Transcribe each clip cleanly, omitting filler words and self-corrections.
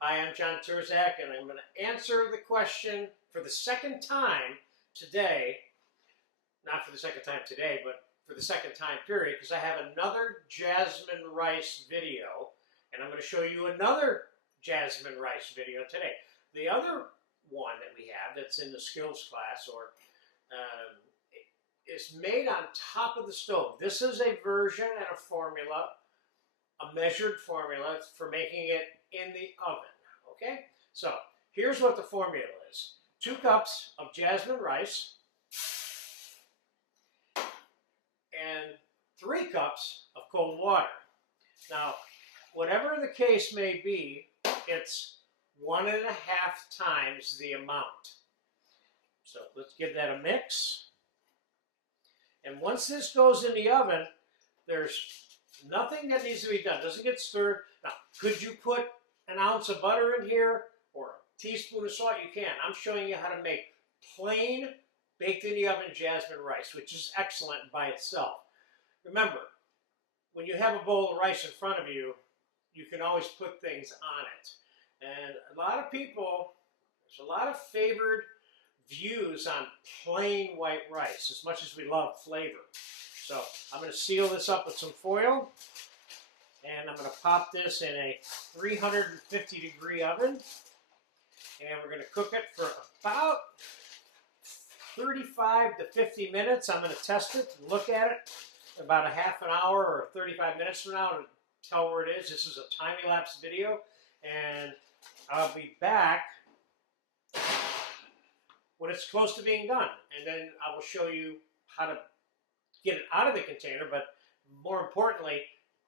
Hi, I'm John Turzak, and I'm going to answer the question for the second time today. Not for the second time today, but for the second time period, because I have another Jasmine Rice video, and I'm going to show you another Jasmine Rice video today. The other one that we have that's in the skills class is made on top of the stove. This is a version and a formula, a measured formula for making it in the oven, okay? So here's what the formula is. 2 cups of jasmine rice and 3 cups of cold water. Now, whatever the case may be, it's 1.5 times the amount. So let's give that a mix. And once this goes in the oven, there's nothing that needs to be done. Doesn't get stirred. Now, could you put an ounce of butter in here or a teaspoon of salt? You can. I'm showing you how to make plain baked in the oven jasmine rice, which is excellent by itself. Remember, when you have a bowl of rice in front of you, you can always put things on it. And a lot of people, there's a lot of favored views on plain white rice, as much as we love flavor. So I'm going to seal this up with some foil, and I'm going to pop this in a 350-degree oven, and we're going to cook it for about 35 to 50 minutes. I'm going to test it and look at it about a half an hour or 35 minutes from now to tell where it is. This is a time-lapse video, and I'll be back when it's close to being done, and then I will show you how to get it out of the container, but more importantly,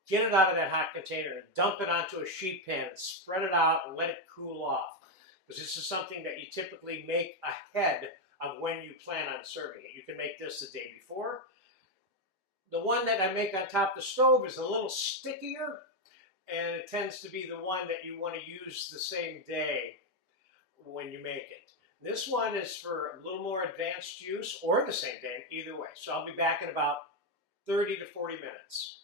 get it out of that hot container and dump it onto a sheet pan and spread it out and let it cool off. Because this is something that you typically make ahead of when you plan on serving it. You can make this the day before. The one that I make on top of the stove is a little stickier, and it tends to be the one that you want to use the same day when you make it. This one is for a little more advanced use, or the same day, either way. So I'll be back in about 30 to 40 minutes.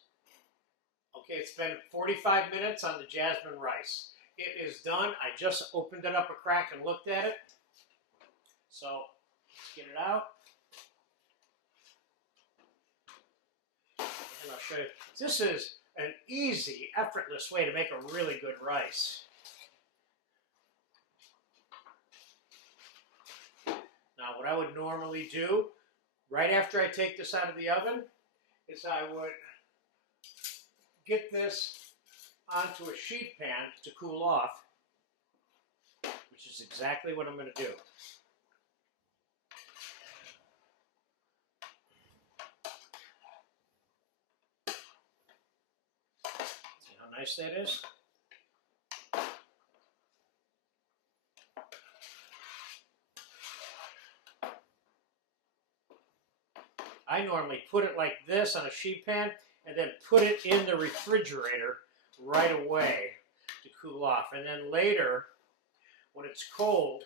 Okay, it's been 45 minutes on the jasmine rice. It is done. I just opened it up a crack and looked at it. So let's get it out. And I'll show you. This is an easy, effortless way to make a really good rice. Now, what I would normally do, right after I take this out of the oven, is I would get this onto a sheet pan to cool off, which is exactly what I'm going to do. See how nice that is? I normally put it like this on a sheet pan and then put it in the refrigerator right away to cool off. And then later, when it's cold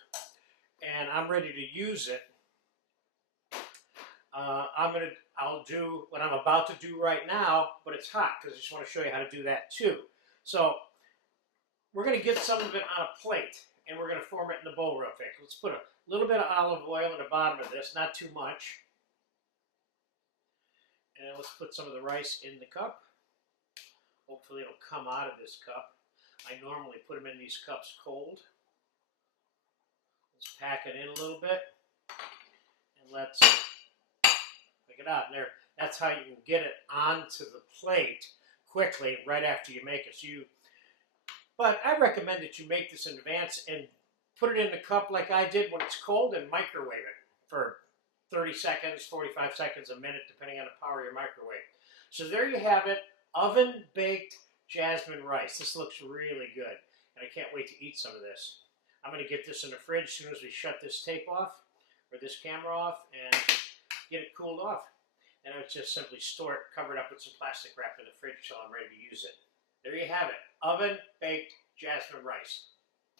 and I'm ready to use it, I'll do what I'm about to do right now, but it's hot because I just want to show you how to do that too. So we're going to get some of it on a plate and we're going to form it in the bowl real quick. Let's put a little bit of olive oil in the bottom of this, not too much. And let's put some of the rice in the cup. Hopefully it'll come out of this cup. I normally put them in these cups cold. Let's pack it in a little bit. And let's pick it out. And there, that's how you can get it onto the plate quickly right after you make it. But I recommend that you make this in advance and put it in the cup like I did when it's cold and microwave it for 30 seconds, 45 seconds, a minute, depending on the power of your microwave. So there you have it, oven-baked jasmine rice. This looks really good, and I can't wait to eat some of this. I'm going to get this in the fridge as soon as we shut this tape off, or this camera off, and get it cooled off. And I would just simply store it, cover it up with some plastic wrap in the fridge until I'm ready to use it. There you have it, oven-baked jasmine rice.